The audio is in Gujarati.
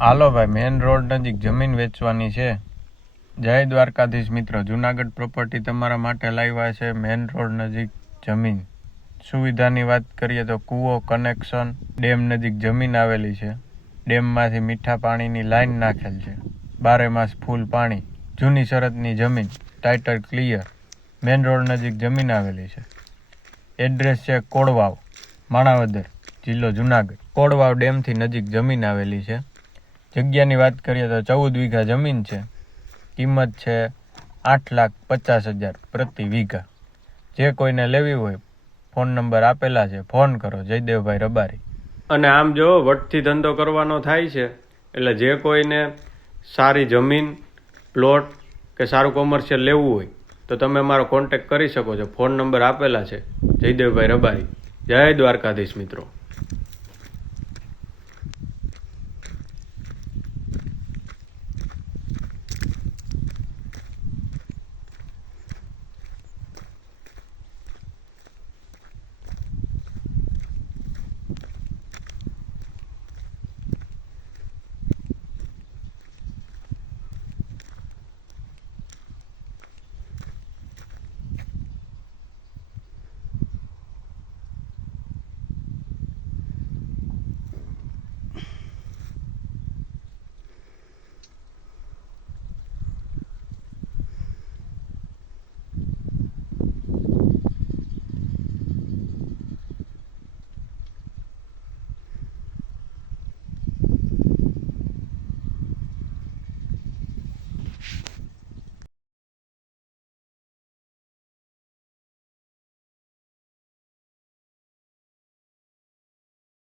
હાલો ભાઈ, મેન રોડ નજીક જમીન વેચવાની છે. જય દ્વારકાધીશ મિત્રો, જુનાગઢ પ્રોપર્ટી તમારા માટે લાવ્યા છે. મેન રોડ નજીક જમીન. સુવિધાની વાત કરીએ તો કૂવો, કનેક્શન, ડેમ નજીક જમીન આવેલી છે. ડેમમાંથી મીઠા પાણીની લાઈન નાખેલ છે. 12 માસ ફૂલ પાણી. જૂની શરતની જમીન, ટાઇટલ ક્લિયર. મેન રોડ નજીક જમીન આવેલી છે. એડ્રેસ છે કોડવાવ, માણાવદર, જિલ્લો જુનાગઢ. કોડવાવ ડેમથી નજીક જમીન આવેલી છે. જગ્યાની વાત કરીએ તો 14 વીઘા જમીન છે. કિંમત છે 8,50,000 પ્રતિ વીઘા. જે કોઈને લેવી હોય, ફોન નંબર આપેલા છે, ફોન કરો. જયદેવભાઈ રબારી. અને આમ જો વટથી ધંધો કરવાનો થાય છે, એટલે જે કોઈને સારી જમીન, પ્લોટ કે સારું કોમર્શિયલ લેવું હોય તો તમે મારો કોન્ટેક્ટ કરી શકો છો. ફોન નંબર આપેલા છે. જયદેવભાઈ રબારી. જય દ્વારકાધીશ મિત્રો.